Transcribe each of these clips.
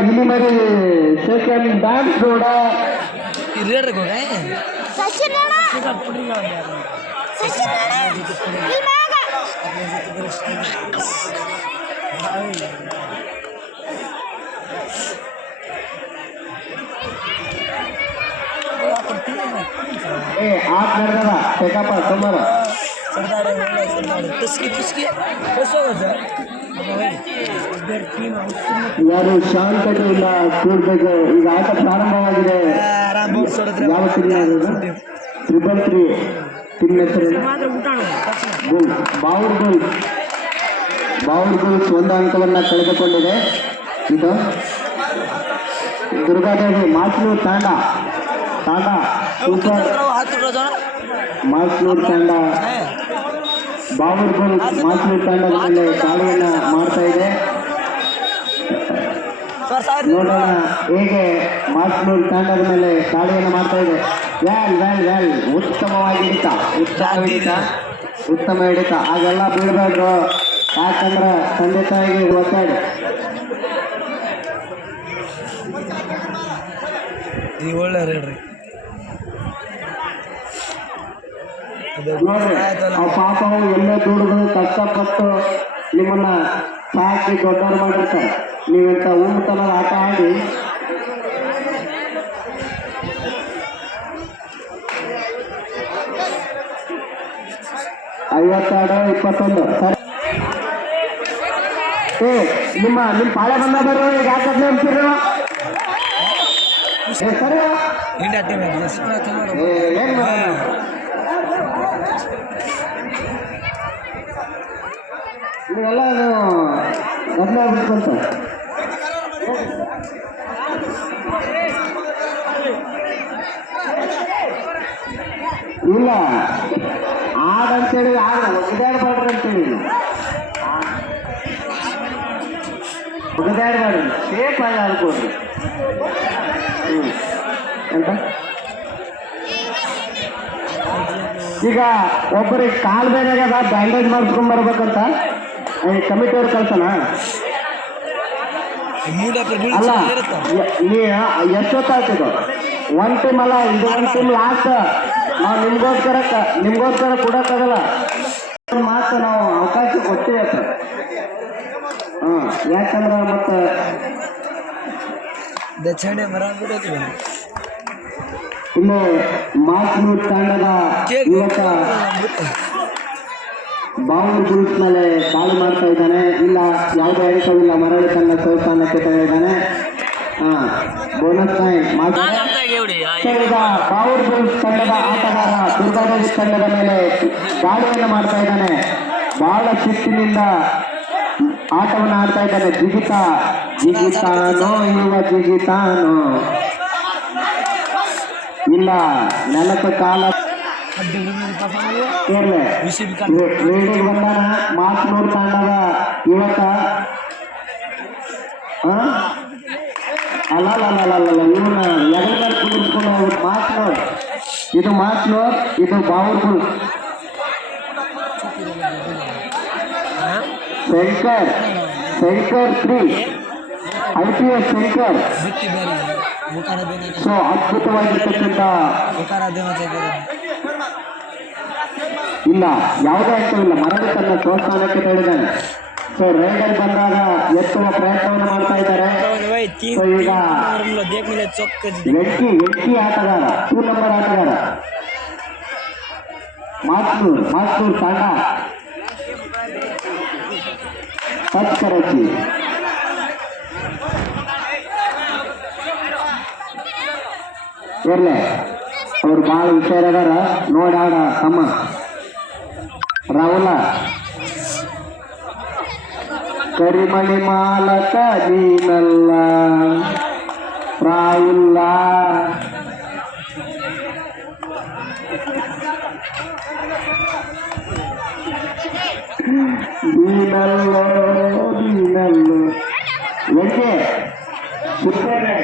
ಇಲ್ಲಿ ಮರಿ second dance ಕೂಡ ಹಿರಿಯರ್ಗೆ ಹೋಗ ಸಚಿನ್ ಅಣ್ಣ ಸಚಿನ್ ಅಣ್ಣ ಇಲ್ಲಿ ಮ್ಯಾಗ ಏ ಆಟ ನಡೆದದ ಟೇಕಪ್ಪ ಸುಮಾರು ಟುಸ್ಕಿ ಟುಸ್ಕಿ ಬಸ್ ಹೋಗೋದು ಯಾರು ಶಾಂತತೆಯಿಂದ ಇಲ್ಲ ಕೂಡ್ಬೇಕು ಈಗ ಆಟ ಪ್ರಾರಂಭವಾಗಿದೆ. ಯಾವ ಟ್ರಿಬಲ್ ತ್ರೀ ಟೀಮ್ ಹೆಸರು ಗೋಲ್. ಬಾವುರ್ ಗೋಲ್. ಬಾವುರ್ ಗೋಲ್ಸ್ ಒಂದು ಅಂಕವನ್ನ ಕಳೆದುಕೊಂಡಿದೆ. ಇದು ದುರ್ಗಾದೇವಿ ಮಾಸ್ಲು ತಾಂಡ. ತಾಂಡ ಸೂಪರ್. ಹತ್ತು ತಾಂಡ. ಬಾವುರ್ ಗೋಲ್ ತಂಡದ ತಾಂಡದ ಮೇಲೆ ದಾಳಿಯನ್ನ ಮಾಡ್ತಾ ಇದೆ. ನೋಡೋಣ ಹೇಗೆ ಮಾಸ್ನೂರ್ ತಂಡದ ಮೇಲೆ ದಾಳಿಯನ್ನ ಮಾಡ್ತಾ ಇದೆ. ವ್ಯಾಲ್ ವ್ಯಾಲ್ ವ್ಯಾಲ್ ಉತ್ತಮವಾಗಿ ಹಿಡಿತ. ಉತ್ತಮ ಹಿಡಿತ. ಉತ್ತಮ ಹಿಡಿತ. ಹಾಗೆಲ್ಲ ಬೀಳ್ಬೇಡ್ರು ಯಾಕಂದ್ರೆ ತಂದೆ ತಾಯಿಗೆ ಒತ್ತಾಡ. ಈ ಒಳ್ಳೆ ಹೇಳ್ರಿ ಆ ಪಾಪ ಎಲ್ಲೇ ದುಡಿದು ಕಷ್ಟಪಟ್ಟು ನಿಮ್ಮನ್ನ ಸಾಕಿ ದೊಡ್ಡವ್ರು ಮಾಡಿರ್ತಾರೆ. ನೀವೆಂತ ಊಟದ ಆಟ ಆಡಿ? ಐವತ್ತೆರಡು ಇಪ್ಪತ್ತೊಂದು. ಸರಿ. ಏ ನಿಮ್ಮ ನಿಮ್ಮ ಪಾಳೆ ಬಂದ ಬರ್ರಿ ಈಗ ಯಾಕೆ ಅಂತೀರಿ? ಸರಿ. ಏನ್ ಮಾಡೋದು? ನೀವೆಲ್ಲ ನೀವು ಗದ್ದಲ ಆಗ್ಬಿಟ್ಕೊಂತ ಇಲ್ಲ ಆಡಂತೇಳಿ ಆಡ ಒಗದಾಡ್ಬೇಡ್ರಿ ಅಂತೇಳಿ ಒಗದಾಡ್ಬೇಡ್ರಿ ಸೇಫ್ ಆಗಿ ಆಡ್ಕೊಡ್ರಿ ಹ್ಞೂ ಎಂತ ಈಗ ಒಬ್ಬರಿಗೆ ಕಾಲ್ ಬೇರೆಗದ ಬ್ಯಾಂಡೇಜ್ ಮಾಡಿಸ್ಕೊಂಡ್ ಬರ್ಬೇಕಂತ ಈ ಕಮಿಟಿಯವ್ರು ಕಳ್ಸೋಣ? ಅಲ್ಲ ನೀ ಎಷ್ಟೊತ್ತಾಗ್ತಿದ್ದು ಒನ್ ಟೀಮ್ ಅಲ್ಲ ಇದು ಒನ್ ಟೀಮ್ ಲಾಸ್ಟ್ ನಾವು ನಿಮ್ಗೋಸ್ಕರ ನಿಮ್ಗೋಸ್ಕರ ಕೊಡೋಕ್ಕಾಗಲ್ಲ. ಮಾತು ನಾವು ಅವಕಾಶ ಕೊಡ್ತೀವಿ ಅಂತ ಹಾಂ ಯಾಕಂದ್ರೆ ಮತ್ತೆ ದಚಣೆ ಮರ ಬಿಡೋದು ಇನ್ನು ಮಾತು ತಂಡದ ಯುವಕ ಬಾವುಂಡ್ ಗ್ರೂಪ್ ಮೇಲೆ ಕಾಲು ಮಾಡ್ತಾ ಇದ್ದಾನೆ. ಇಲ್ಲ ಯಾವುದೇ ಅಡಿತವಿಲ್ಲ ಮರಳಿ ತನ್ನ ಸ್ಥಾನಕ್ಕೆ ತಗೊಂಡಿದ್ದಾನೆ ಹಾ ಬೋನಸ್ ಪಾಯಿಂಟ್ ಬಾವುರ್ ಗ್ರೂಪ್ ತಂಡದ ಆಟಗಾರ ದುರ್ಗಾದೇವಿ ತಂಡದ ಮೇಲೆ ದಾಳಿಯನ್ನು ಮಾಡ್ತಾ ಇದ್ದಾನೆ. ಬಹಳ ಶಿಸ್ತಿನಿಂದ ಆಟವನ್ನು ಆಡ್ತಾ ಇದ್ದಾನೆ. ಜಿಗಿತ ಜಿಗಿತಾನೋ ಇವ ಜಿಗಿತಾನೋ. ಇಲ್ಲ ನೆಲಕ್ಕೆ ಕಾಲ ಮಾಸ್ನೂರ್ ತಾಂಡದ ಆ? ಅಲ್ಲ ಅಲ್ಲ ಅಲ್ಲ ಅಲ್ಲ ಇವನ್ನ ಎಡಗಡೆ ಕುಳಿಸ್ಕೊಂಡು ಹೋಗ್ಬಿಟ್ಟು ಮಾಸ್ನೂರ್ ಇದು ಮಾಸ್ನೂರ್ ಇದು ಬಾವುರ್ಗುಲ್ Shankar Shankar three I P S Shankar so ಅದ್ಭುತವಾಗಿರ್ತಕ್ಕಂಥ ಇಲ್ಲ, ಯಾವುದೇ ಇಲ್ಲ ಮರದ ತನ್ನ ಪ್ರೋತ್ಸಾಹಕ್ಕೆ ಹೇಳಿದ್ದಾನೆ ಸೊ ರೈಡರ್ ಬಂದಾಗ ಎತ್ತುವ ಪ್ರಯತ್ನವನ್ನು ಮಾಡ್ತಾ ಇದ್ದಾರೆ. ವ್ಯಕ್ತಿ ವ್ಯಕ್ತಿ ಆಟಗಾರ ಟೂ ನಂಬರ್ ಆಟಗಾರ. ಮಾಸ್ತೂರ್ ಮಾಸ್ತೂರ್ ತಾಂಡ. ಇರ್ಲೇ. ಅವ್ರು ಭಾಳ ಹುಷಾರದಾರ. ನೋಡಾಡ ತಮ್ಮ. Raula Karima lima laka dinala Raula. Dinala Dinala Lengke Sipere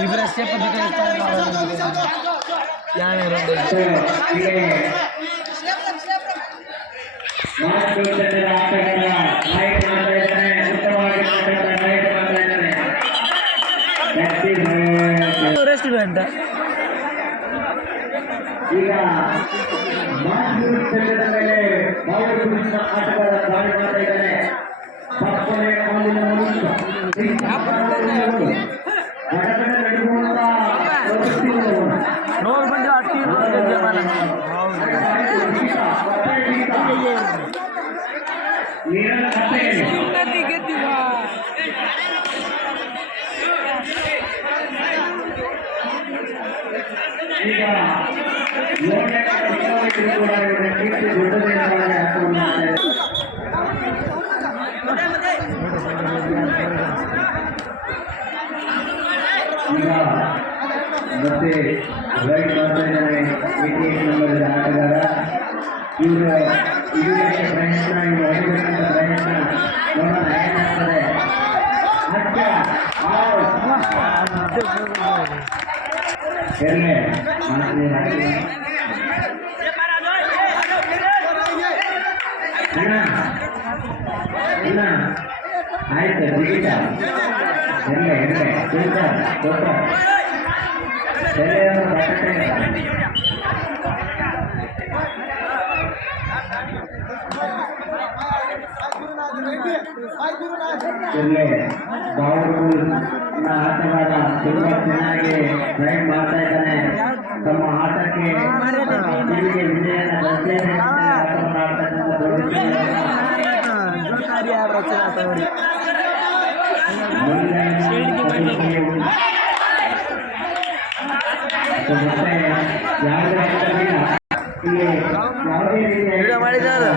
ಇಬ್ಬರ ರೆಸ್ಟೋರೆಂಟ್ ಈಗ ಮೇಲೆ ಆಟಗಾರ ದಾಳಿ ಮಾಡ್ತಾ ಇದ್ದಾನೆ ಈಗ ಏಳನೇ ಪ್ರಶ್ನೆಯಲ್ಲಿ ಕೂಡ ಇವರ ಕೀರ್ತಿ ದೊಡ್ಡದೇನವಾಗಿ ಆಕ್ರಮಣ ಮಾಡ್ತಾ ಇದೆ. ಈಗ ಮತ್ತೆ ರೈಟ್ ಮಾಡ್ತಾ ಇದ್ದಾನೆ ಏಟಿಎಂ ನಂಬರ್ ಆಟಗಾರ ಇವರು ಇದಕ್ಕೆ ಪ್ರಯತ್ನ ಇವರು ಎಲ್ಲಿ ಮಾಡ್ತೀನಿ ಅಣ್ಣ ಅಣ್ಣ ಆಯ್ತು ಜಿಗಿತ ಎಲ್ಲೆ ಎಲ್ಲೆ ತಿಳ್ಕ ಗೊತ್ತ ಎಲ್ಲೆ ಆಟಗಾರ ತುಂಬಾ ಚೆನ್ನಾಗಿ ಡ್ರೈವ್ ಮಾಡ್ತಾ ಇದ್ದಾನೆ ತಮ್ಮ ಆಟಕ್ಕೆ ವಿಡಿಯೋ ಮಾಡಿದ್ದಾರೆ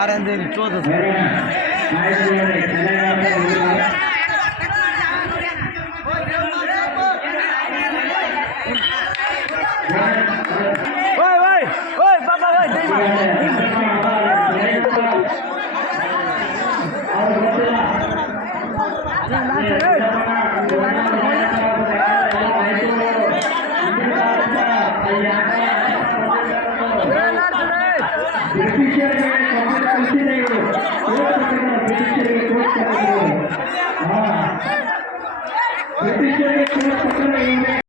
आरंदी चौदह